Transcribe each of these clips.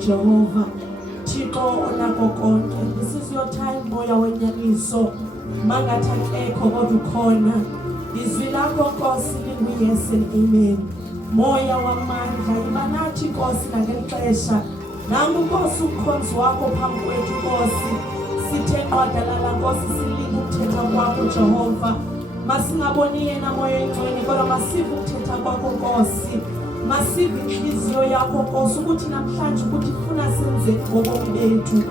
Jehovah, Thixo onakho konke. This is your time, moya wenyaniso. Mangathakekho kodwa ukhona. Izwi lakho Nkosi lingu-yes and amen. Moya wamandla yiba nathi Nkosi ngeli xesha. Nangu Nkosi umkhonzi wakho phambi kwethu Nkosi. Sithe qwadalala Nkosi silinga ukuthetha kwakho Jehova. Masingaboni yena moya oyingcwele kodwa masive ukuthetha kwakho Nkosi. Masive inhliziyo yakho Nkosi ukuthi namhlanje ukuthi ufuna senze ngobomi bethu.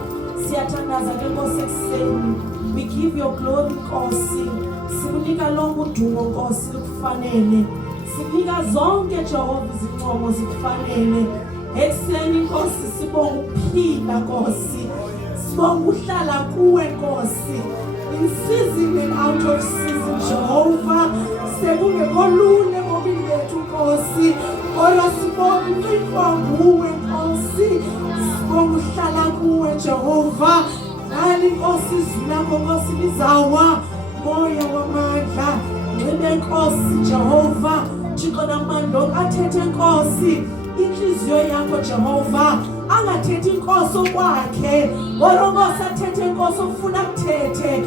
Siyathandaza ke Nkosi ekuseni. We give your glory Nkosi. Sikunika lonke udumo Nkosi lukufanele. Sinika zonke Jehova izincomo zikufanele. Ekuseni Nkosi sibonga ukuphila Nkosi. Sibonga uhlala kuwe Nkosi. In season and out of season Jehovah. Sekungekolule ngobini bethu Nkosi. Ora sibonga ukuyifonguwe Nkosi. Sibonga uhlala kuwe Jehova. Nali Nkosi izwi lakho Nkosi lizawa. Moya wamandla. Ngcebe Nkosi Jehova. Thixo namandla athethe Nkosi. Inhliziyo yakho Jehova. Angathethi Nkosi okwakhe. Ora Nkosi athethe Nkosi ofuna kuthethe.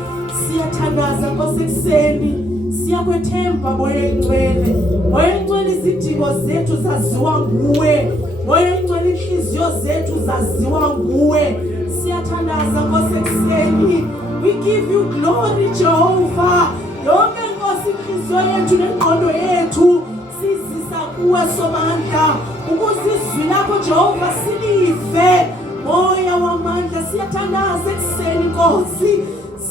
Siyathandaza Nkosi ekuseni. Siyakwethemba moya ingcwele. Moya ingcwele izidingo zethu zaziwa nguwe. Moya ingcwele inhliziyo zethu zaziwa nguwe. Siyathandaza Nkosi ekuseni. We give you glory Jehovah. Yonke Nkosi inhliziyo yethu nengqondo yethu sizisa kuwe somandla. Ukuze izwi lakho Jehova silive. Moya wamandla siyathandaza ekuseni Nkosi.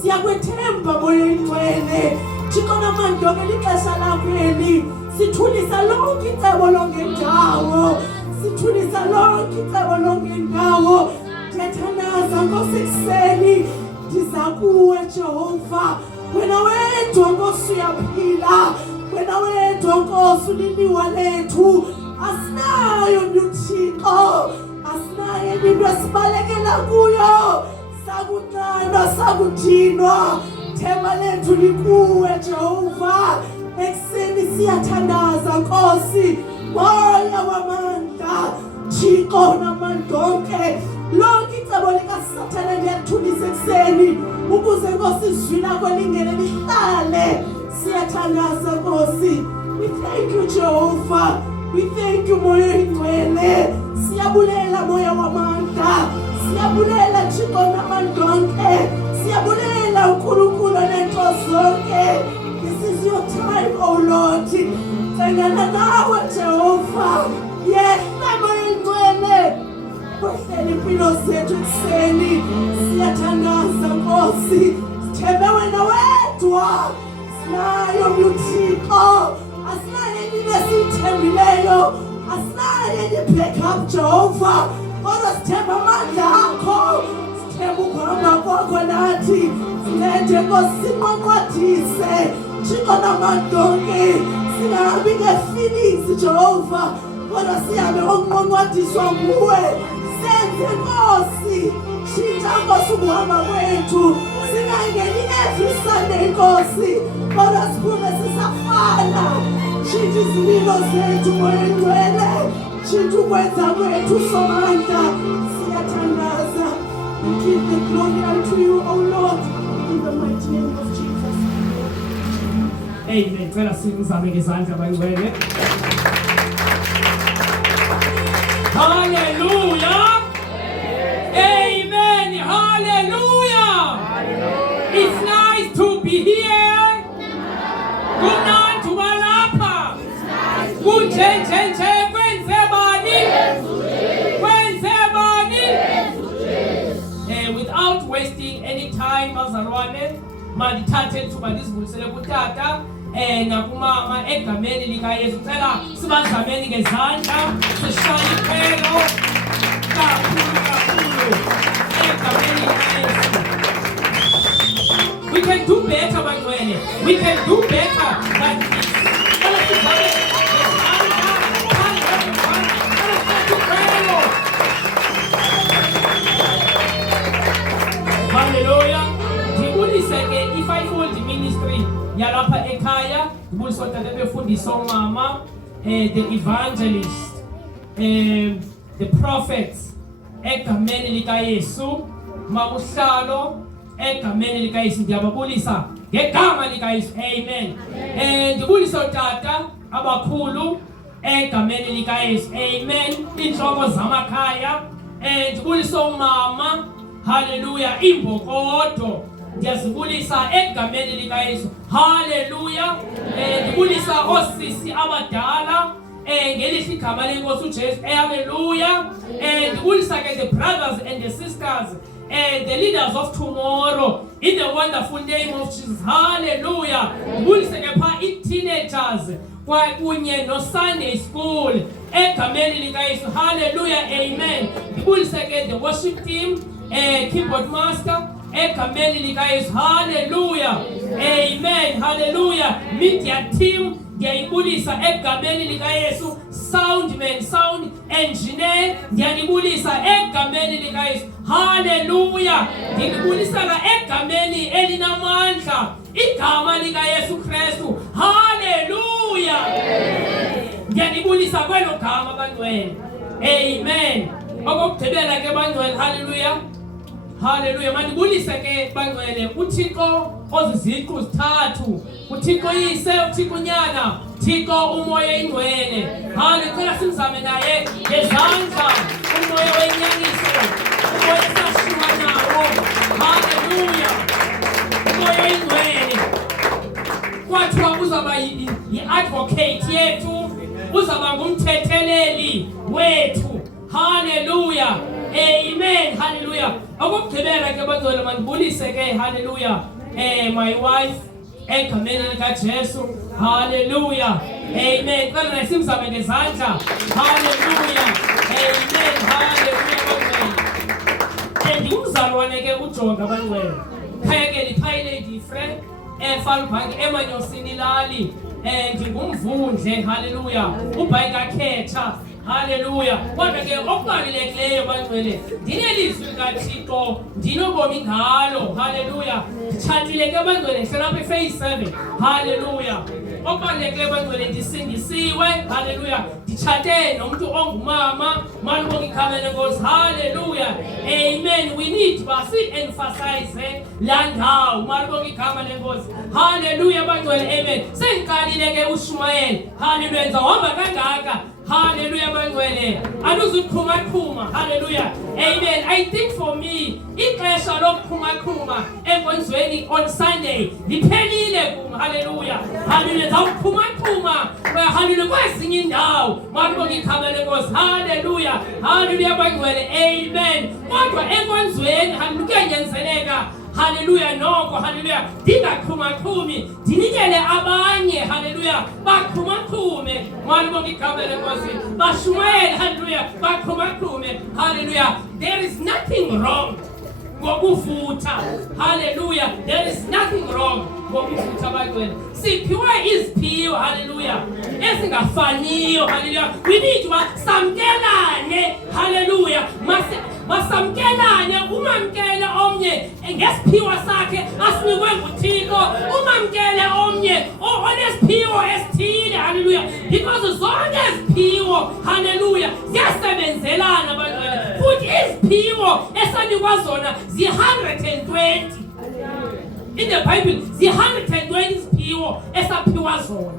Siyakwethemba moya ingcwele. ngcwele Thixo namandla ke lixesha lakho eli sithulisa lonke icebo longendawo sithulisa lonke icebo longendawo ndiyathandaza Nkosi ekuseni ndiza kuwe Jehova wena wedwa Nkosi uyaphila wena wedwa Nkosi uliliwa lethu asinayo Thixo asinayo into esibalekela kuyo sakunqandwa sakudinwa themba lethu likuwe Jehova ekuseni siyathandaza Nkosi moya wamandla Thixo namandla onke lonke icebo likaSathane ndiyalithulisa ekuseni ukuze Nkosi izwi lakho lingene lihlale siyathandaza Nkosi. We thank you Jehova, we thank you moya oyingcwele siyabulela moya wamandla siyabulela Thixo namandla onke siyabulela uNkulunkulu nento zonke. This is your time oh Lord hlangana nawe Jehova yehla moya oyingcwele kwehlele impilo zethu ekuseni siyathandaza Nkosi sithembe wena wedwa sinayo Thixo asinayo into esiyithembileyo asinayo enye backup Jehova kodwa sithemba amandla akho sithemba ukuhamba kwakho nathi silethe Nkosi sinqonqwadise Thixo namandla onke singahambi nge-feelings Jehova kodwa sihambe okunqonqwadiswa nguwe senze Nkosi shintsha Nkosi ukuhamba kwethu singangeni every Sunday Nkosi kodwa siphume sisafana shintsha izimilo zethu moya oyingcwele shintsha ukwenza kwethu somandla siyathandaza. We give the glory unto you O Lord in the mighty name of Jesus. Amen. Cela sizame ngezandla bayingcwele. Hallelujah. Amen. Hallelujah. It's nice to be here. Kumnandi kubalapha. Kunjenjenje kwenze bani? Kwenze bani? Without wasting any time bazalwane, mandithathe ithuba ndizibulisele kutata nakumama egameni likaYesu. Cela sibazameni ngezandla sishaya iphelo kakhulu egameni likaYesu. We can do better bantwana. We can do better than this. Cela sibazameni ngezandla Hallelujah. Ndibulise ke i-fivefold ministry yalapha ekhaya. Ndibulise otata befundisa omama, the evangelist, the prophets egameni likaYesu, mabuhlalo egameni likaYesu ndiyababulisa ngegama likaYesu. Amen. Ndibulise otata abakhulu egameni likaYesu. Amen. Inhloko zamakhaya. Ndibulise omama Hallelujah. Imbokodo ndiyazibulisa egameni likaYesu. Hallelujah. Ndibulisa osisi abadala ngelihle igama lenkosi uJesu. Hallelujah. Ndibulisa ke the brothers and the sisters the leaders of tomorrow in the wonderful name of Jesus. Hallelujah. Ndibulise ke pha i-teenagers kwakunye no Sunday school egameni likaYesu. Hallelujah. Amen. Ndibulise ke the worship team keyboard master egameni likaYesu. Hallelujah. Amen. Hallelujah. Media team ndiyayibulisa egameni likaYesu. Soundman, sound engineer ndiyalibulisa egameni likaYesu. Hallelujah. Ndilibulisa egameni elinamandla igama likaYesu Kristu. Hallelujah. Ndiyalibulisa kwelo gama bantwana. Amen. Okugqibela ke bantwana. Hallelujah. Hallelujah. Mandibulise ke bangcwele uThixo oziziqu zithathu. uThixo Yise, uThixo Nyana, Thixo umoya oyingcwele. Hallelujah. Simzame naye ngezandla umoya wenyaniso. Umoya esashuma nawo. Hallelujah. Umoya oyingcwele. Kwathiwa uzaba yi-advocate yethu. Uzaba ngumthetheleli wethu. Hallelujah. Amen. Hallelujah. Okugqibela ke bangcwele mandibulise ke hallelujah my wife egameni likaJesu. Hallelujah. Amen. Cela nasimzame ngezandla. Hallelujah. Amen. Hallelujah. Ndingumzalwane ke uJonga abangcwele. Khayeke liphayile friend eFalbhangi emanyosini lali. Ndingumvundle. Hallelujah. Ubhayi kakhetha. Hallelujah. Kodwa ke okubalulekileyo bangcwele, ndinelizwi likaThixo, ndinobomi ngalo. Hallelujah. Nditshatile ke bangcwele, ndihlala apha ephase 7. Hallelujah. Okubalulekileyo bangcwele, ndisindisiwe. Hallelujah. Nditshate nomuntu ongumama. Malibonke igama lenkosi. Hallelujah. Amen. We need to emphasize la ndawo. Malibonke igama lenkosi. Hallelujah bangcwele. Amen. Sengiqalile ke uShumayeli. Hallelujah. Ndizawuhamba kangaka. Hallelujah bangcwele. Anuzuqhuma. Hallelujah. Amen. I think for me, ixesha lokuqhuma enkonzweni on Sunday liphelile kum. Hallelujah. Hallelujah. Zawuqhuma. Hallelujah. Kwezinye indawo. Malibonke igama lenkosi. Hallelujah. Hallelujah bangcwele. Amen. Kodwa enkonzweni kuyanyanzeleka. Hallelujah. Noko. Hallelujah. Ndingaqhumi. Ndinikele abanye. Hallelujah. Baqhume. Malibonke igama lenkosi. Bashumayeli. Hallelujah. Baqhume. Hallelujah. There is nothing wrong ngokuvutha. Hallelujah. There is nothing wrong ngokuvutha bangcwele. Siphiwe iziphiwo. Hallelujah. Ezingafaniyo. Hallelujah. We need to samkelane. Hallelujah. Masamkelane. Umamkele omnye ngesiphiwo sakhe asinikwe nguThixo. Umamkele omnye onesiphiwo esithile. Hallelujah. Because zonke iziphiwo, hallelujah, ziyasebenzelana bangcwele. Futhi iziphiwo esanikwa zona zi-120. In the Bible, zi-120 iziphiwo esaphiwa zona.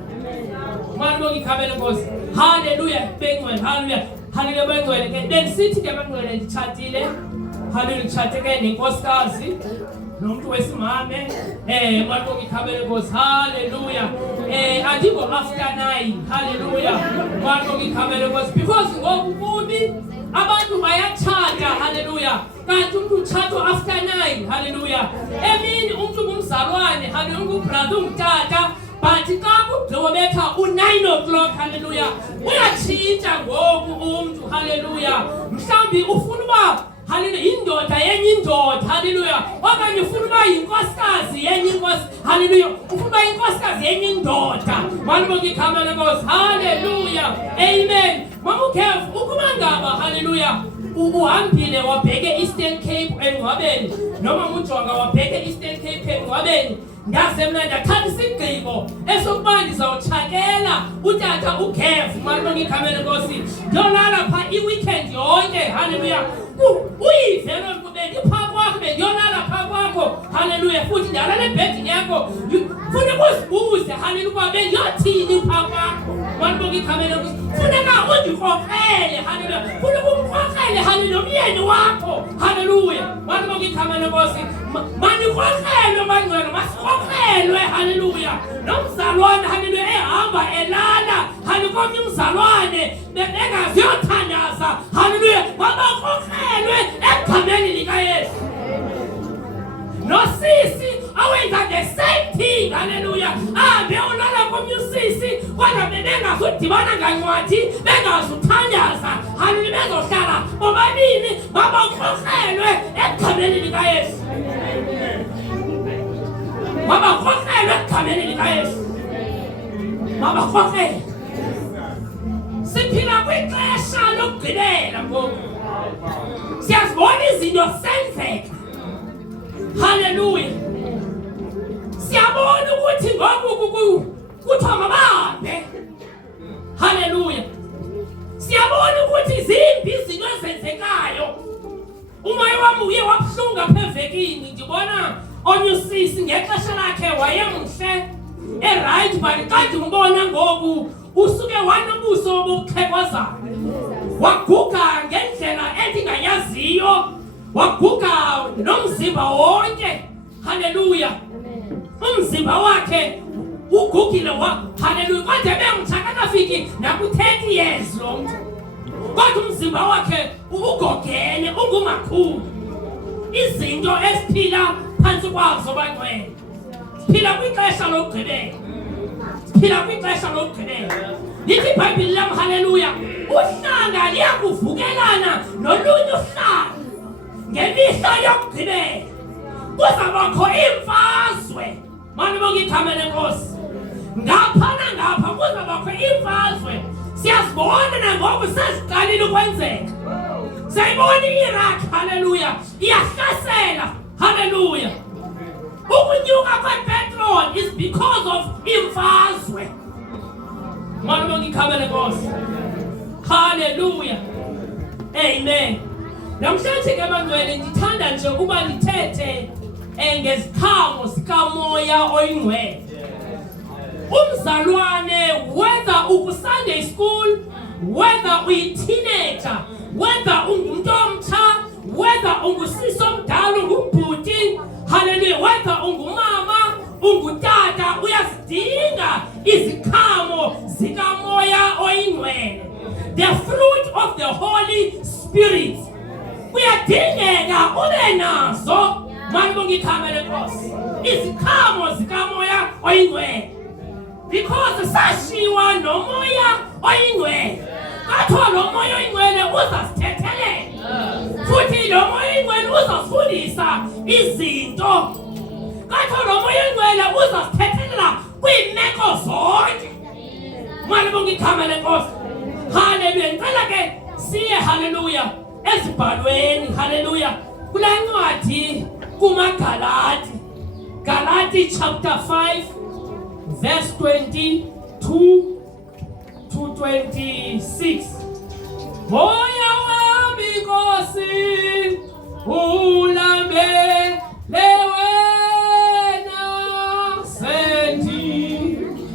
Malibonke igama lenkosi. Hallelujah. Bangcwele. Hallelujah. Hallelujah bangcwele. Ke then sithi ke bangcwele nditshatile. Hallelujah. Nditshate ke nenkosikazi nomuntu wesimame. Malibonke igama lenkosi. Hallelujah. Andingo after 9. Hallelujah. Malibonke igama lenkosi. Because ngoku kubi abantu bayatshata. Hallelujah. Kanti umuntu utshatwa after 9. Hallelujah. Emini umuntu ngumzalwane. Hallelujah. Ubrother ungutata. But xa kugqibobetha u-9 o'clock. Hallelujah. Uyatshintsha ngoku umuntu. Hallelujah. Mhlawumbi ufuna uba hallelujah indoda yenye indoda. Hallelujah. Okanye ufuna uba yinkosikazi yenye inkosi. Hallelujah. Ufuna uba yinkosikazi yenye indoda. Malibonke igama lenkosi. Hallelujah. Amen. Mamukhefu ukuba ngaba. Hallelujah. Uhambile wabheke Eastern Cape engcwabeni, noma uJonga wabheke Eastern Cape engcwabeni, ngaze mina ndathatha isigqibo esokuba ndizawutshakela utata uKev. Malibonke igama lenkosi. Ndiyolala pha i-weekend yonke. Hallelujah. Uyive loo nto bendiphaa kwakho, bendiyolala phaa kwakho. Hallelujah. Futhi ndiyalala ebhedini yakho. Funeka uzibuze. Hallelujah. Uba bendiyothini phaa kwakho. Malibonke igama lenkosi. Funeka undikrokrele. Hallelujah. Funeka umkrokrele. Hallelujah. Umyeni wakho. Hallelujah. Malibonke igama lenkosi. Manikrokrelwe bangcwele. Masikrokrelwe. Hallelujah. Nomzalwane. Hallelujah. Ehamba elala. Hallelujah. Komnye umzalwane bengaziyothandaza. Hallelujah. Mabakrokrelwe egameni likaYesu. Nosisi awenza the same thing. Hallelujah. Beolala komnye usisi kodwa bengazudibana ngancwadi, bengazuthandaza. Hallelujah. Bezohlala bobabini mabakrokrelwe egameni likaYesu. Mabakrokrelwe egameni likaYesu. Mabakrokrelwe. Siphila kwixesha lokugqibela ngoku. Siyazibona izinto senzeka. Hallelujah. Siyabona ukuthi ngoku kuthiwa mabahambe. Hallelujah. Siyabona ukuthi zimbi izinto ezenzekayo. Umoya wami uye wabuhlungu apha evekini. Ndibona onye usisi ngexesha lakhe wayemhle right, but xa ndimbona ngoku usuke wanobuso obuxhekwazana. Waguga ngendlela endingayaziyo. Waguga nomzimba wonke. Hallelujah. Umzimba wakhe ugugile hallelujah. Kodwa bemtshakafiki naku-30 years lo muntu. Kodwa umzimba wakhe ugogene ungumakhulu. Izinto esiphila phansi kwazo bangcwele Siphila kwixesha lokugqibela. Siphila kwixesha lokugqibela. Lithi iBhayibhile lam, haleluya, uhlanga liyakuvukelana nolunye uhlanga ngemihla yokugqibela. Kuzabakho imfazwe. Mani bonke igama lenkosi. Ngapha nangapha kuzabakho imfazwe. Siyazibona nangoku seziqalile ukwenzeka. Siyayibona i-Iraq, haleluya, iyahlasela, haleluya. Ukunyuka kwepetrol is because of imfazwe. Mani bonke igama lenkosi. Haleluya. Amen. Namhlanje ke bangcwele ndithanda nje ukuba ndithethe ngeziqhamo zikamoya oyingcwele. Umzalwane, whether uku-Sunday school, whether uyi-teenager, whether ungumuntu omtsha, whether ungusisi omdala, ungubhuti, haleluya, whether ungumama, ungutata, uyazidinga iziqhamo zikamoya oyingcwele. The fruit of the Holy Spirit. Kuyadingeka ube nazo. Mani bonke igama lenkosi. Iziqhamo zikamoya oyingcwele. Because sashiwa nomoya oyingcwele. Kathiwa lo moya oyingcwele uzasithethelela. Futhi lo moya oyingcwele uzasifundisa izinto. Kathiwa lo moya oyingcwele uzasithethelela kwiimeko zonke. Mani bonke igama lenkosi. Haleluya. Ngicela ke siye, haleluya, ezibhalweni, haleluya, kula ncwadi kumaGalati. Galati chapter 5 verse 22 to 26. Moya wami Nkosi ulambele wena sendidinga.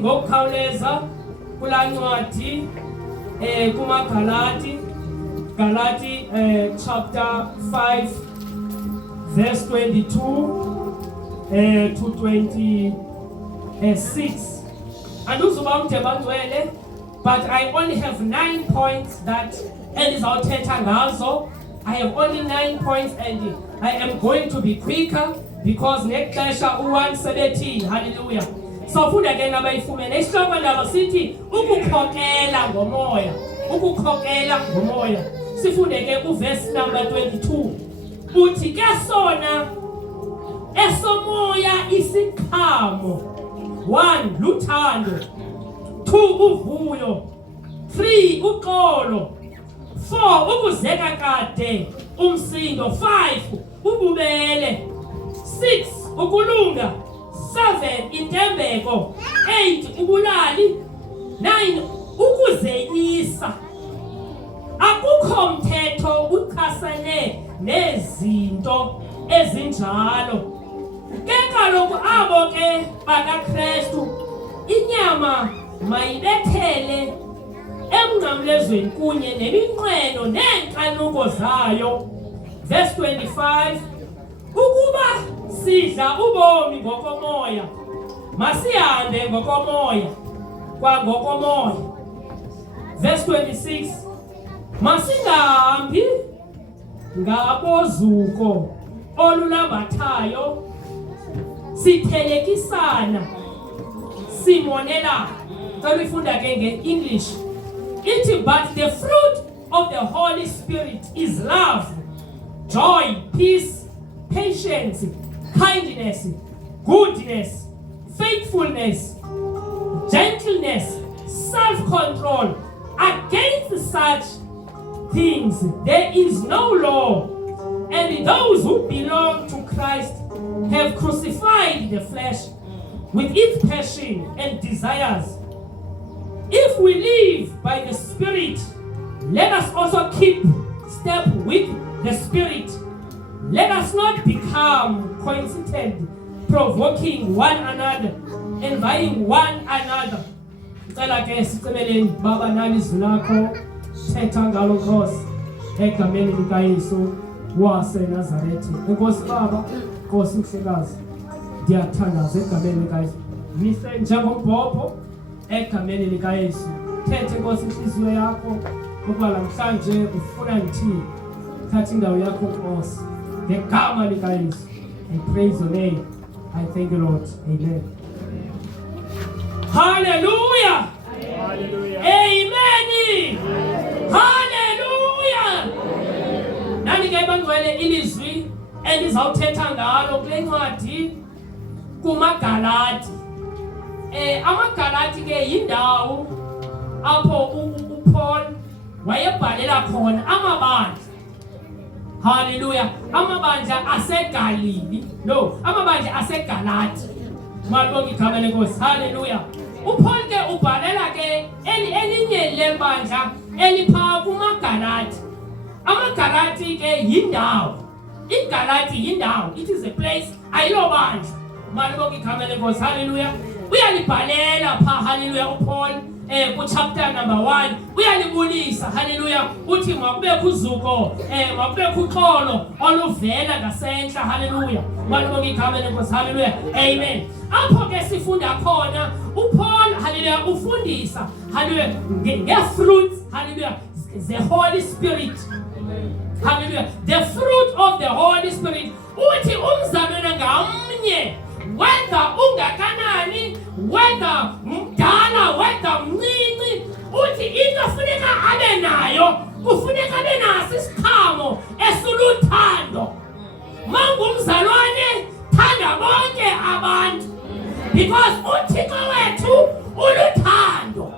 Ngokukhawuleza kula ncwadi kumaGalati, Galati chapter 5 verse 22 to 26. Anduzuba mde bangcwele, but I only have 9 points that endizawuthetha ngazo. I have only 9 points and I am going to be quicker because nexesha u-1:17. Hallelujah. So funda ke nabayifumene isihloko ndaba sithi ukukhokela ngomoya. Ukukhokela ngomoya. Sifunde ke uverse number 22. Uthi ke sona esomoya isiqhamo. 1 luthando, 2 uvuyo, 3 uxolo, 4 ukuzeka kade umsindo, 5 ububele, 6 ukulunga, 7 intembeko, 8 ubulali, 9 ukuzeyisa. Akukho mthetho uchasene nezinto ezinjalo. Ke kaloku abo ke bakaKristu inyama mayibethele emnqamlezweni kunye neminqweno neenkanuko zayo. Verse 25, ukuba sidla ubomi ngokomoya masihambe ngokomoya kwangokomoya. Verse 26, masingahambi ngabozuko olulambathayo sithelekisana simonela. Can we funda ke nge-English? Ithi, but the fruit of the Holy Spirit is love, joy, peace, patience, kindness, goodness, faithfulness, gentleness, self-control. Against such things there is no law. And those who belong to Christ have crucified the flesh with its passion and desires. If we live by the Spirit, let us also keep step with the Spirit. Let us not become conceited, provoking one another, envying one another. Ngicela ke sicemeleni baba nalizwi lakho thetha ngalo Nkosi egameni likaYesu waseNazarethe. Enkosi baba, Nkosi mhlekazi, ndiyathandaza egameni likaYesu. Mise njengombhobho egameni likaYesu. Thethe Nkosi inhliziyo yakho ukuba namhlanje ufuna ngithini. Thatha indawo yakho Nkosi ngegama likaYesu. I praise your name. I thank you, Lord. Amen. Hallelujah. Hallelujah. Amen. Hallelujah. Nani ke bangcwele ilizwi elizawuthetha ngalo kule ncwadi kumaGalati. AmaGalati ke yindawo apho uPaul wayebhalela khona amabandla. Hallelujah. Amabandla aseGalili. No, amabandla aseGalati. Malibonga igama leNkosi. Hallelujah. uPaul ke ubhalela ke elinye lebandla elipha kumaGalati. AmaGalati ke yindawo. IGalati yindawo. It is a place ayilobandla. Malibonga igama leNkosi. Hallelujah. Uyalibhalela pha hallelujah uPaul ku chapter number 1 uyalibulisa hallelujah uthi makube kuzuko makube kuxolo oluvela ngasentla hallelujah malibonga igama leNkosi hallelujah amen. Apho ke sifunda khona uPaul hallelujah ufundisa hallelujah nge-fruits hallelujah the Holy Spirit hallelujah the fruit of the Holy Spirit uthi umzalwana ngamnye whether ungakanani whether mdala whether mncinci uthi into kufuneka abe nayo kufuneka abe naso isiqhamo esuluthando. Mangumzalwane thanda bonke abantu because uThixo wethu uluthando.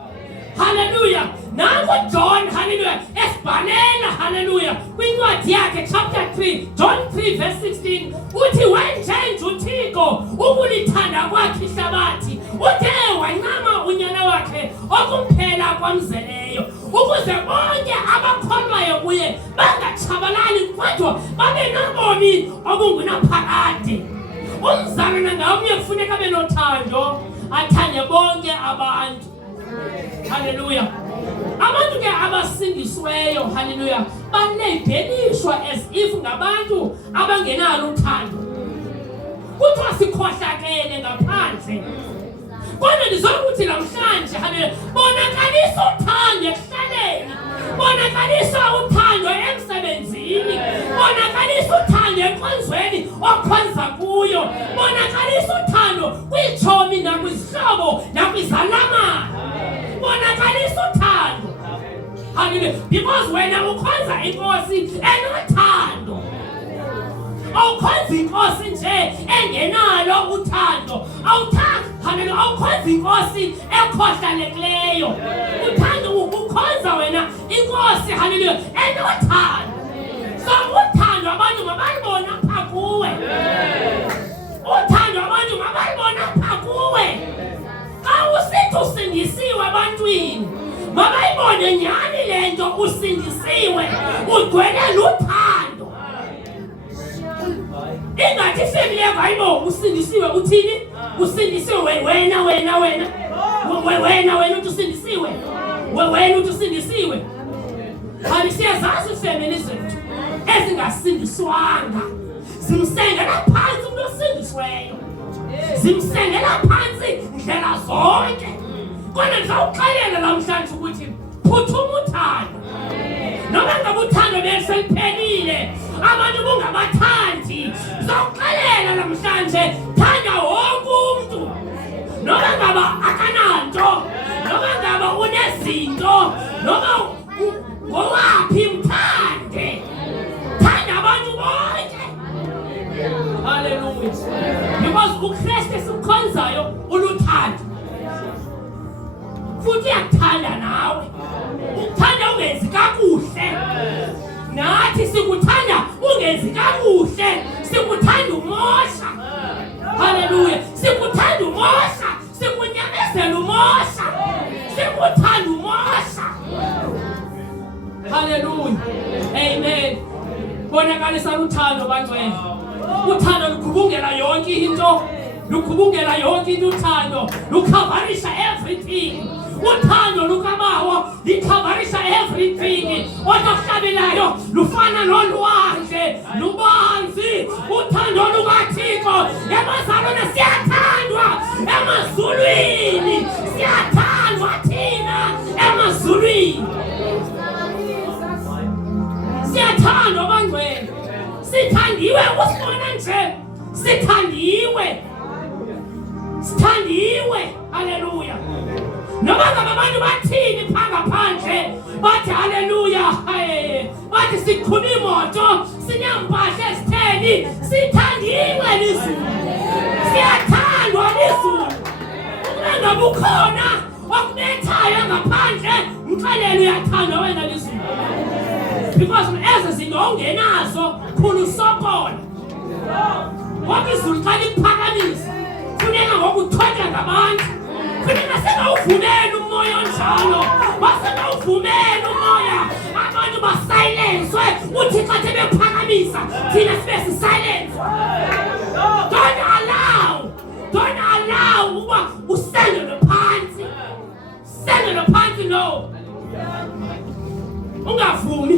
Hallelujah. Nangu John hallelujah esibhalela hallelujah kwincwadi yakhe chapter 3 John 3 verse 16 uthi wenjenje uThixo ukulithanda kwakhe ihlabathi uthe wancama unyana wakhe okumphela kwamzeleyo ukuze bonke abakholwayo kuye bangatshabalali kodwa babe nobomi obungunaphakade. Umzalwana ngamnye kufuneka abe nothando athande bonke abantu. Hallelujah. Abantu ke abasindisweyo hallelujah banebhelishwa as if ngabantu abangenalo uthando. Kuthiwa sikhohlakele ngaphandle. Kodwa ndizokuthi namhlanje hallelujah bonakalisa uthando ekuhlaleni. Bonakalisa uthando emsebenzini. Bonakalisa uthando enkonzweni okhonza kuyo. Bonakalisa uthando kwitshomi nakwizihlobo nakwizalamane. Bonakalisa uthando. Hallelujah. Because wena ukhonza inkosi enothando. Awukhonza inkosi nje engenalo uthando. Hallelujah. Awukhonza inkosi ekhohlalekileyo. Uthando ukhonza wena inkosi hallelujah enothando. So uthando abantu mabalibona apha kuwe. Uthando abantu mabalibona apha kuwe. Usithi usindisiwe ebantwini mabayibone nyani lento usindisiwe ugcwele luthando. Ingathi family yakho ayibo usindisiwe uthini usindisiwe wena uthi usindisiwe wena uthi usindisiwe. Kanti siyazazi family zethu ezingasindiswanga zimsengela phansi umuntu osindisiweyo. Zimsengela phansi ndlela zonke. Kodwa ngizawuxelela namhlanje ukuthi phuthuma uthando. Noma ngabe uthando beseliphelile abantu bungabathandi. Ngizawuxelela namhlanje thanda wonke umuntu. Noma ngabe akananto, noma ngabe unezinto, noma ngowaphi mthande. Thanda abantu bonke. Hallelujah. Because uKristu simkhonzayo uluthando. futhi uyakuthanda nawe. Ukuthanda ungenzi kakuhle. Nathi sikuthanda ungenzi kakuhle. Sikuthanda umosha. Hallelujah. Sikuthanda umosha. Sikunyamezela umosha. Sikuthanda umosha. Hallelujah. Amen. Bonakalisa uthando bangcwele. Uthando lukhubungela yonke into. Lukhubungela yonke into uthando. Lukhavarisha everything. Uthando lukabawo likhavarisha everything. Otahlabelayo lufana nolwandle lubanzi. Uthando lukaThixo emazalweni siyathandwa emazulwini. Siyathandwa thina emazulwini. Siyathandwa bangcwele. Sithandiwe usibona nje. Sithandiwe. Sithandiwe. Hallelujah. Noma ngabe abantu bathini phangaphandle bathi hallelujah. Bathi sikhuma imoto sinyambashe esitheni sithandiwe lizulu. Siyathandwa lizulu. Ungabe ukhona okubethayo ngaphandle mxelele uyathandwa wena lizulu. Because eze zinto ongenazo khulu sokola. Wonke izulu xa likuphakamisa funeka ngokuthotywa ngabantu. Funeka singawuvumeli umoya onjalo. Basingawuvumeli umoya. Abantu basilenswe. UThixo athi bephakamisa thina sibe sisilenswe. Don't allow ukuba usendelwe phansi. Sendelwe phansi no. Ungavumi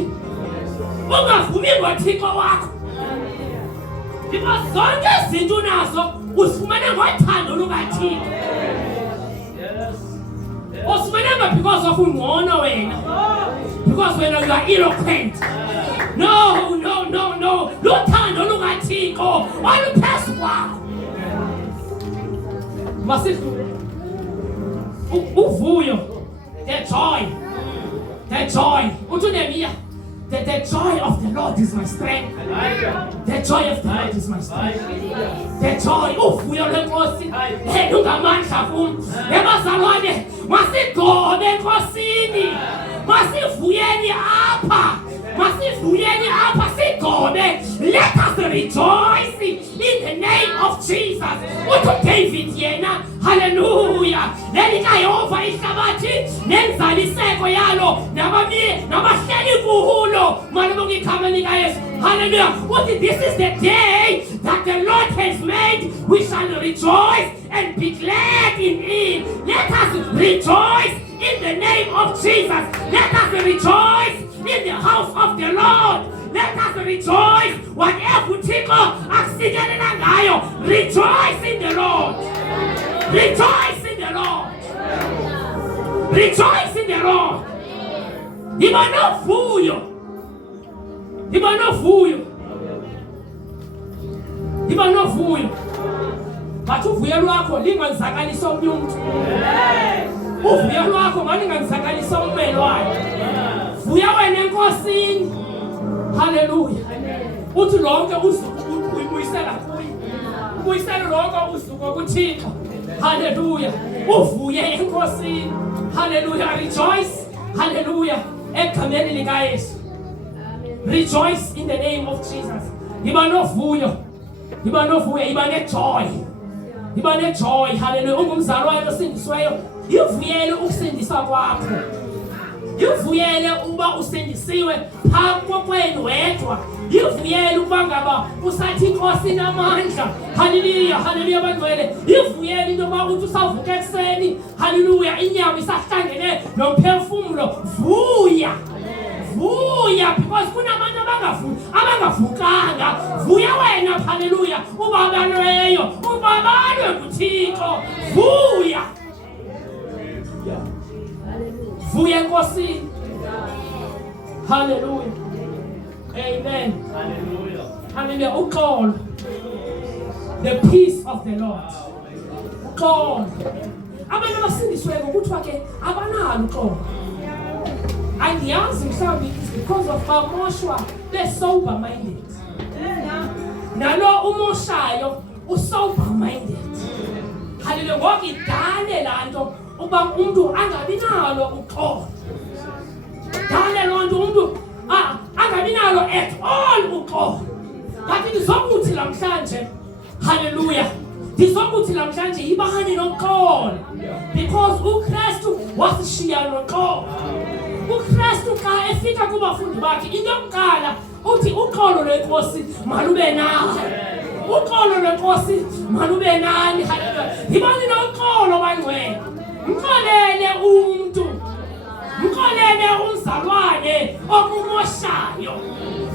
ngoThixo wakho. Because zonke izinto unazo usifumene ngothando lukaThixo. Usifumene because of ungcono wena. Because wena you are eloquent. No. Luthando lukaThixo oluphezu kwakho. Masifu uvuyo. The joy. Uthunemiya. The joy of the Lord is my strength. The joy of the Lord is my strength. The joy. Uvuyo lwenkosi. Lungamandla kum. Ebazalwane masigobe enkosini. Masivuyeni apha. Sigobe. Let us rejoice in the name of Jesus. Uthi David yena. Hallelujah. Lelika Yehova ihlabathi nenzaliseko yalo nabahleli kulo malibonga igama lika Yesu. Hallelujah. Uthi this is the day that the Lord has made. We shall rejoice and be glad in it. Let us rejoice in the name of Jesus. Let us rejoice in the house of the Lord. Let us rejoice. Whatever Thixo akusikelela ngayo, rejoice in the Lord. Rejoice in the Lord. Rejoice in the Lord. Iba novuyo. Bathi uvuyo lwakho linganzakalisa omnye umuntu. Uvuyo lwakho malinganzakalisa ummelwane. Vuya wena enkosini. Hallelujah. Uthi lonke usuku uyibuyisela kuye. Ubuyisela lonke usuku kuThixo. Hallelujah. Uvuye enkosini. Hallelujah. Rejoice. Hallelujah. Egameni lika Yesu. Rejoice in the name of Jesus. Iba novuyo. Iba nejoy. Hallelujah. Ungumzalwane osindisiweyo. Yivuyele ukusindiswa kwakho. Yivuyele uba usindisiwe phambi kwenu wedwa. Yivuyele uba ngaba usathi inkosi namandla. Hallelujah bangcwele. Yivuyele into yoba uthi usavuka ekuseni. Hallelujah. Inyama isahlangene nomphefumulo. Vuya because kunabantu abangavukanga. Vuya wena. Hallelujah. Ubabalwe kuThixo. Vuya enkosi. Hallelujah. Amen. Hallelujah. Uxolo. The peace of the Lord. Uxolo. Abantu abasindisiweyo kuthiwa ke abanalo uxolo. Andiyazi mhlawumbi it's because of bamoshwa be-sober minded. Nalo umoshayo usober minded. Hallelujah. Ngoku idale laa nto ukuba umuntu angabi nalo uxolo. Dale loo nto umuntu angabi nalo at all uxolo. Kanti ndizokuthi namhlanje, hallelujah, ndizokuthi namhlanje yibani noxolo, because uKristu wasishiya noxolo. uKristu xa efika kubafundi bakhe into yokuqala uthi uxolo lwenkosi malube nawe. Uxolo lwenkosi malube nani. Hallelujah. Yibani noxolo bangcwele. Mxolele umuntu, mxolele umzalwane okumoshayo,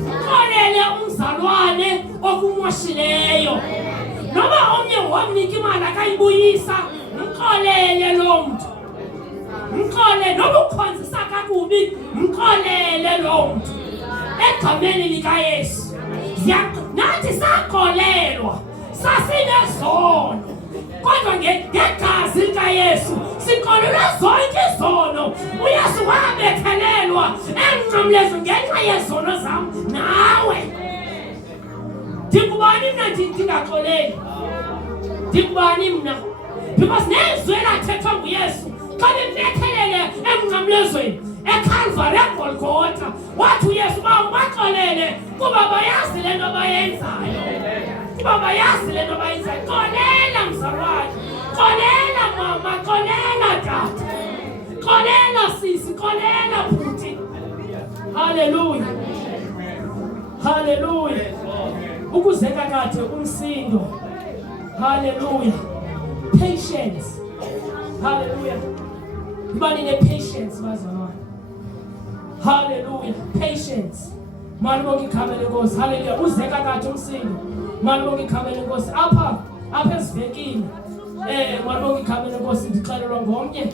mxolele umzalwane okumoshileyo. Noma omnye wamnika imali akayibuyisa, mxolele lo muntu. Mxolele noma ukhonzisa kakubi, mxolele lo muntu. Egameni likaYesu. Nathi saxolelwa, sasinezono, kodwa ngegazi likaYesu sixolelwa zonke izono. uYesu wabethelelwa emnqamlezo ngenxa yezono zam nawe. Ndikubani mna ndingaxoleli? Ndikubani mna? Because nezwi elathethwa nguYesu xa bembethelele emnqamlezweni eCalvary eGolgotha, wathi uYesu uba ubaxolele kuba bayazi le nto bayenzayo. Kuba bayazi le nto bayenzayo. Xolela mzalwane, xolela mama, xolela tata, xolela sisi, xolela bhuti. Hallelujah. Hallelujah. Ukuzeka kade umsindo. Hallelujah. Patience. Hallelujah. Ibani ne-patience bazalwane. Hallelujah. Patience. Malibonke igama lenkosi. Hallelujah. Uzeka kade umsindo. Malibonke igama lenkosi. Apha esivekini. Malibonke igama lenkosi ndixelelwa ngomnye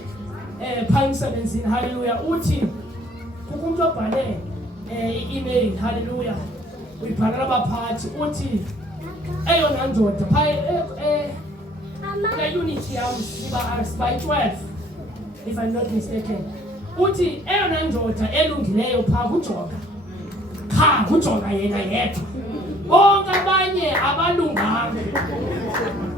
phaa emsebenzini. Hallelujah. Uthi kukumntu obhale i-email. Hallelujah. Uyibhalela abaphathi uthi eyona ndoda phaa kule unity yam siba 12, if I'm not mistaken. Uthi eyona ndoda elungileyo phaa nguJonga. Qha nguJonga yena yedwa. Bonke abanye abalunganga.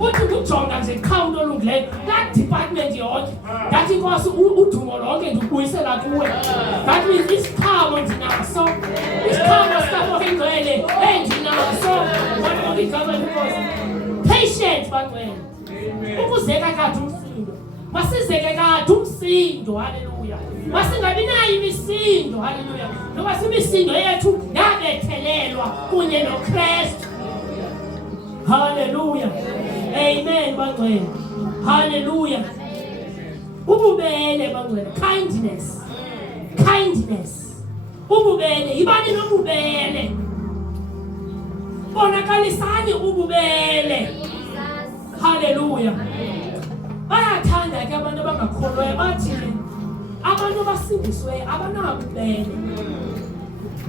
Uthi nguJonga nje qha umntu olungileyo. That department yonke. That inkosi udumo lonke ndibuyisela kuwe. That means isiqhamo ndinaso. Isiqhamo sikaMofengcwele ndinaso. Malibonke igama lenkosi. Patient bangcwele. Ukuzeka kade umsindo. Masizeke kade umsindo. Hallelujah. Masingabi nayo imisindo. Hallelujah. Ngoba simisindo yethu yabethelelwa kunye noKristu. Hallelujah. Amen bangcwele. Hallelujah. Ububele bangcwele. Kindness. Kindness. Ububele. Ibani nobubele. Bonakalisani ububele. Hallelujah. Bayathanda ke abantu abangakholwayo bathi abantu abasindiswe abanabubele.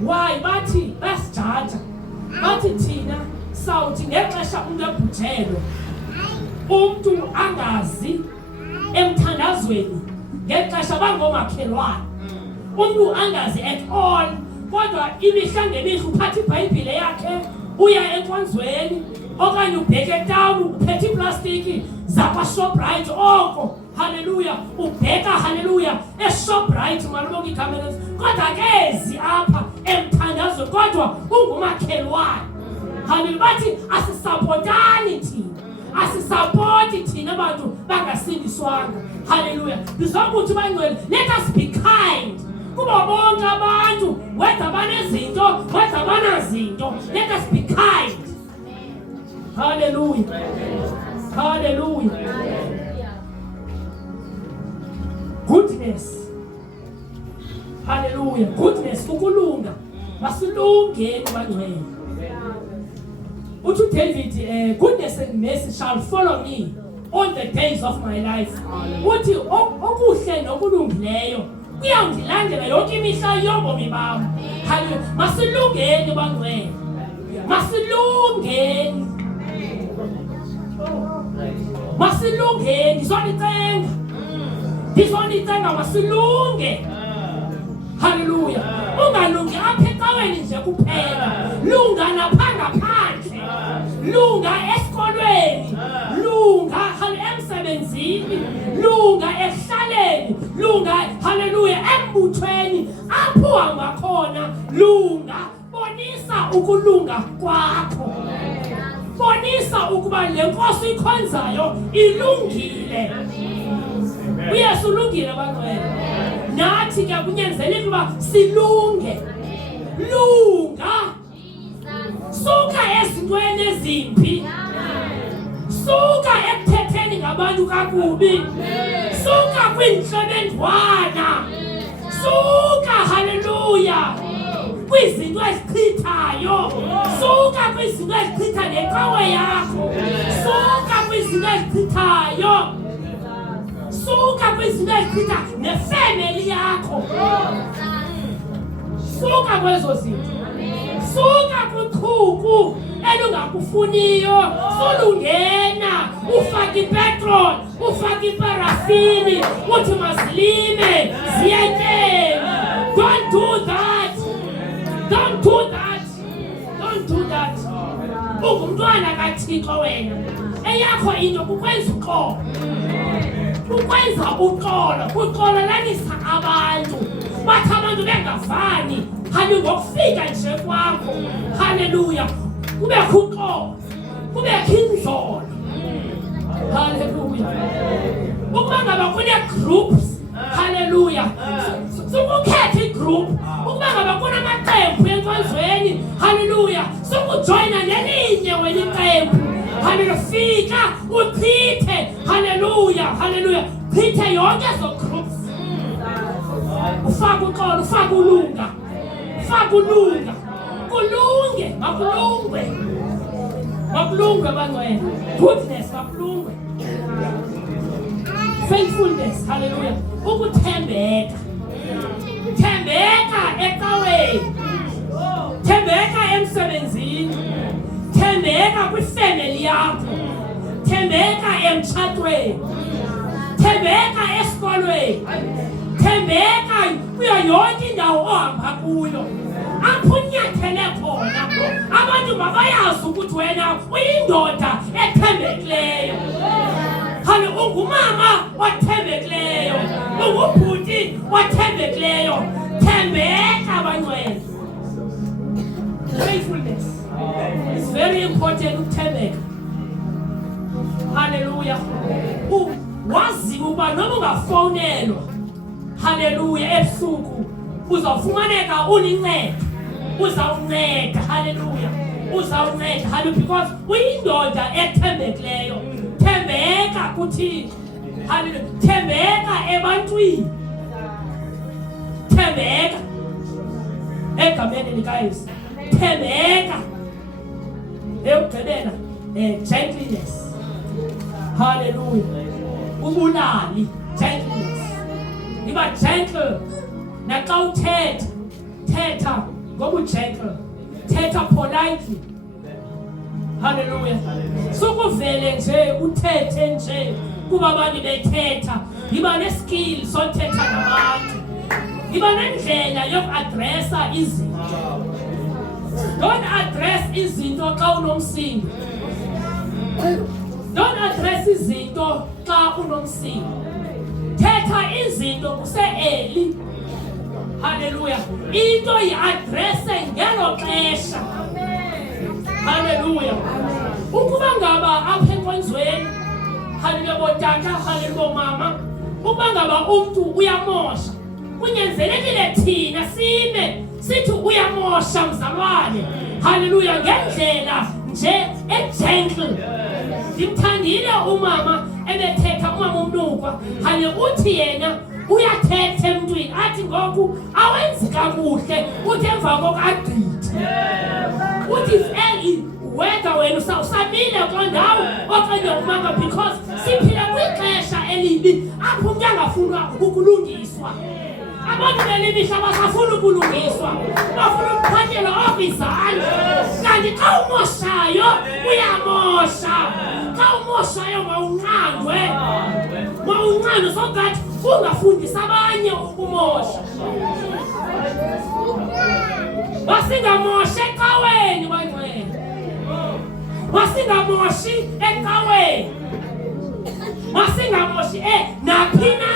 Why? Bathi basijaja. Bathi thina sawuthi ngexesha umuntu ebhujelwe umuntu angazi emthandazweni ngexesha bangomakhelwane. Umuntu angazi at all, kodwa imihla ngemihla uphatha iBhayibhile yakhe uya enkonzweni okanye ubheke etawuni uphethe iplastiki zakwaShoprite oko. Hallelujah. Ubheka hallelujah eShoprite malibonke igama lenkosi. Kodwa ke ezi apha emthandazweni kodwa ungumakhelwane. Hallelujah. Bathi asisapotani thina. Asisapoti thina abantu bangasindiswanga. Hallelujah. Ndizokuthi bangcwele, let us be kind kuba bonke abantu, whether banezinto whether banazinto. Let us be kind. Hallelujah. Hallelujah. Goodness. Hallelujah. Goodness. Ukulunga. Masilungeni bangcwele. Uthi David, goodness and mercy shall follow me all the days of my life. Uthi okuhle nokulungileyo kuyangilandela yonke imihla yobomi bam. Hallelujah. Masilungeni bangcwele. Masilungeni. Masilungeni. Ndizonithenga masilunge. Hallelujah. Ungalungi apha ecaweni nje kuphela. Lunga napha ngaphandle. Lunga esikolweni. Lunga emsebenzini. lunga ekuhlaleni, lunga haleluya embuthweni apho uhamba khona, lunga bonisa ukulunga kwakho, bonisa ukuba le nkosi ikhonzayo ilungile. uYesu ulungile bangcwele, nathi ke kunyanzeleka ukuba silunge. Lunga, suka ezintweni ezimbi, suka ekuthetheni ngabantu kakubi, suka kwintlebendwana, suka haleluya kwizinto ezichithayo, suka kwizinto ezichitha necawe yakho, suka kwizinto ezichithayo, suka kwizinto ezichitha nefamily yakho, suka kwezo zinto, suka kwichuku elungakufuniyo, sulungena ufake ipetrol, ufake iparafini, uthi mazilime ziyetyeni. Don't do that. Don't do that. Don't do that. Ungumntwana kaThixo wena, eyakho into kukwenza uxolo, ukwenza uxolo, uxololanisa abantu, bathi abantu bengavani, hali ngokufika nje kwakho, haleluya, kubekho uxolo, kubekho indlolo, haleluya. Ukuba ngaba kune-groups, haleluya, sukukhetha i-group. Ukuba ngaba kunamaqembu enkonzweni, haleluya, sukujoyina nelinye wena iqembu, haleluya, fika uchithe, haleluya, haleluya, chithe yonke ezo groups, ufake uxolo, ufake ulunga, ufake ulunga, kulunge, makulungwe, makulungwe bangcwele, goodness makulungwe, faithfulness, haleluya, ukuthembeka, thembeka ecaweni, thembeka emsebenzini, thembeka kwifamily yakho, thembeka emtshatweni, thembeka esikolweni, thembeka kuyo yonke indawo ohamba kuyo, apho unyathele khona abantu mabayazi ukuthi wena uyindoda ethembekileyo. Hale ungumama othembekileyo, ungubhuti othembekileyo, thembeka bangcwele. Faithfulness is very important, ukuthembeka. Hallelujah. Wazi uba noma ungafowunelwa, haleluya, ebusuku uzawufumaneka unincedo, uzawunceda, haleluya, uzawunceda, haleluya, because uyindoda ethembekileyo. Thembeka kuThixo, haleluya, thembeka ebantwini, thembeka egameni likaYesu, thembeka ekugqibela, gentleness, haleluya, ubulali, gentleness, iba gentle naxa uthetha, thetha ngobugentle, thetha politely, haleluya, sukuvele nje uthethe nje kuba abantu bethetha, iba neskill sothetha nabantu, iba nendlela yoku-adressa izinto. Don't address izinto xa unomsindo, don't address izinto xa unomsindo, thetha izinto kuse-early, haleluya, into yi-adresse ngelo xesha, haleluya. Ukuba ngaba apha enkonzweni, haleluya botata, haleluya bomama, ukuba ngaba umntu uyamosha, kunyanzelekile thina sime sithi uyamosha mzalwane, haleluya, ngendlela nje egentle. Ndimthandile umama ebethetha, umama umnukwa, haleluya, uthi yena uyathetha emntwini, athi ngoku awenzi kakuhle, uthi emva koko agqithe, uthi whether wena usamile kuloo ndawo okanye umanga, because siphila kwixesha elibi apho umntu angafuni ukulungiswa. Abantu beli mihla basafuna ukulungiswa, bafuna ukuphathela off izandla. Kanti xa umoshayo uyamosha, xa umoshayo mawunqandwe, mawunqandwe so that ungafundisa abanye ukumosha. Wasingamoshi ecaweni bangcwele, wasingamoshi ecaweni, masingamoshi naphi na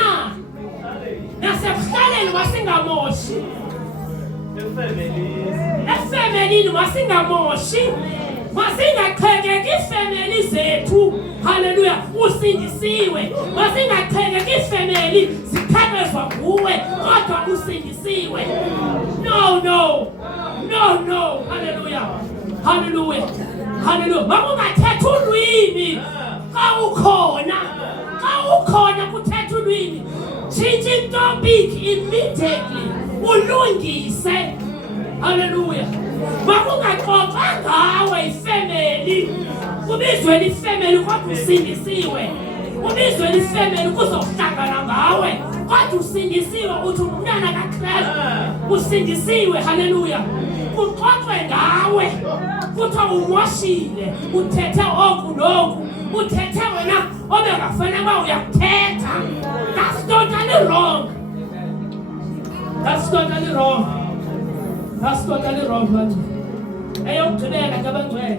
nasekuhlaleni masingamoshi efemelini masingamoshi masingaqhekeki ifemeli zethu haleluya usindisiwe masingaqhekeki ifemeli zikhakezwa nguwe kodwa usindisiwe no haleluya makungathetha ulwimi xa ukhona kuthetha ulwimi tshintsha itopic immediately ulungise haleluya makungaxoxa ngawe ifemeli kubizwe ifemeli kodwa usindisiwe kubizwe ifemeli kuzohlangana ngawe kodwa usindisiwe uthi umntana kaKristu usindisiwe haleluya kuxoxwe ngawe kuthiwa umoshile uthethe oku noku uthethe wena obengafana uba uyakuthetha. That's totally wrong manje. Eyokugqibela ke abangcwele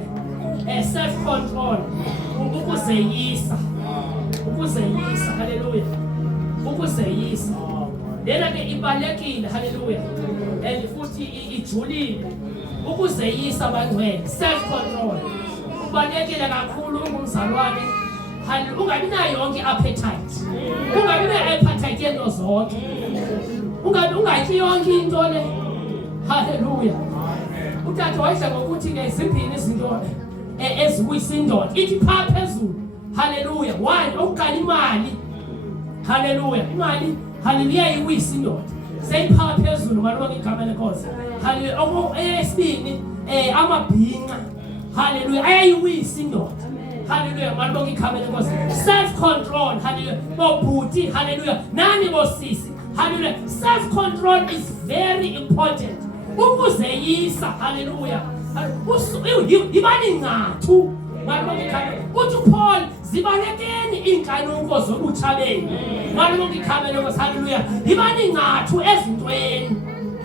self control ukuzeyisa haleluya ukuzeyisa lena ke ibalekile haleluya and futhi ijulile ukuzeyisa abangcwele self control kubalekile kakhulu ungumzalwane haleluya ungabi nayo yonke appetite ungabi ne-appetite yento zonke ungatyi yonke into le haleluya. Utata wayidla ngokuthi ke zimbini izinto eziwisa indoda ithi phaa phezulu haleluya. One okuqala imali haleluya iwisa indoda seyiphaa phezulu malonke igama lenkosi haleluya. Eyesibini amabhinqa haleluya ayayiwisa indoda haleluya malonke igama lenkosi. Self control haleluya bobhuti haleluya nani bosisi haleluya. Self control is very important. Ukuzeyisa haleluya ibani ngathu malonke igama uthi Paul zibalekeni inkanuko zobutshabeni malonke igama lenkosi haleluya. Ibani ngathu ezintweni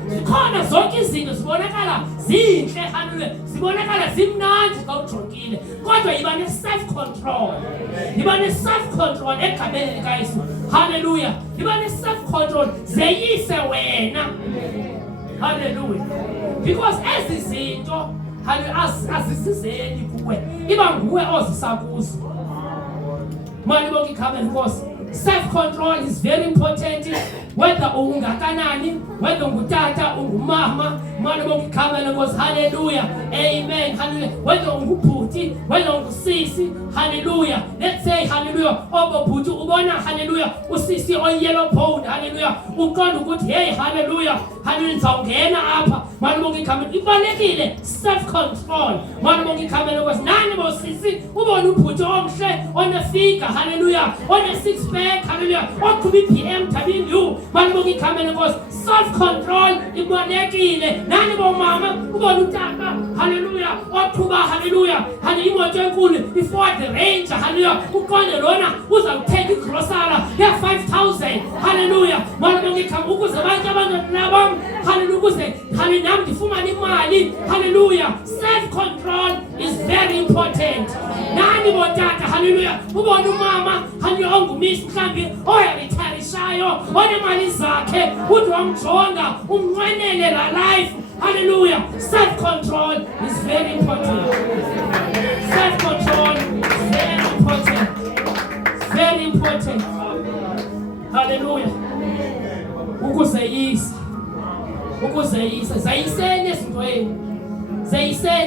zikhona zonke izinto zibonakala zinhle haleluya zibonakala zimnandi xa ujongile kodwa yiba ne-self control egameni likaYesu haleluya. Yiba ne-self control zeyise wena haleluya because ezi zinto haleluya azisizeli kuwe iba nguwe ozisa kuzo malibonke igama lenkosi. Self control is very important whether ungakanani whether ungutata ungumama malibonke igama lenkosi haleluya amen haleluya. Whether ungubhuti whether ungusisi haleluya. Let's say haleluya obobhuti ubona haleluya usisi oyellow bone haleluya uqonda ukuthi hey haleluya ndizawungena apha malibonke igama. Ibalekile self control malibonke igama lenkosi. Nani bosisi ubona ubhuti omhle onefiga haleluya one-six pack haleluya oqhuba i-BMW malibonke igama lenkosi. Self control ibalekile. Nani bomama ubona utata haleluya oqhuba haleluya imoto enkulu i-Ford Ranger haleluya uqonde lona uzawuthenga igrosara ya-5,000 haleluya malibonke igama ukuze bonke abantwana bam haleluya ukuze nami ndifumane imali haleluya. Self control is very important. Nani botata haleluya ubona umama haleluya ongumisi mhlawumbi oyaritarishayo onemali zakhe uthi wamjonga umnqwenele la life haleluya. Self control is very important. Self control is very important haleluya. Ukuzeyisa zayisene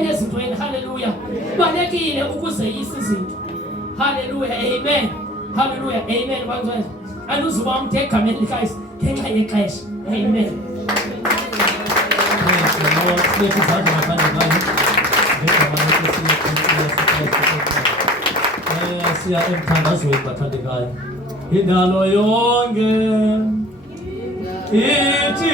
ezintweni haleluya. Kubalekile ukuzeyisa izinto haleluya amen haleluya amen bantwana anduzuba umntu egameni likaYesu ngenxa yexesha amen. Siya emthandazweni bathandekayo indalo yonke ithi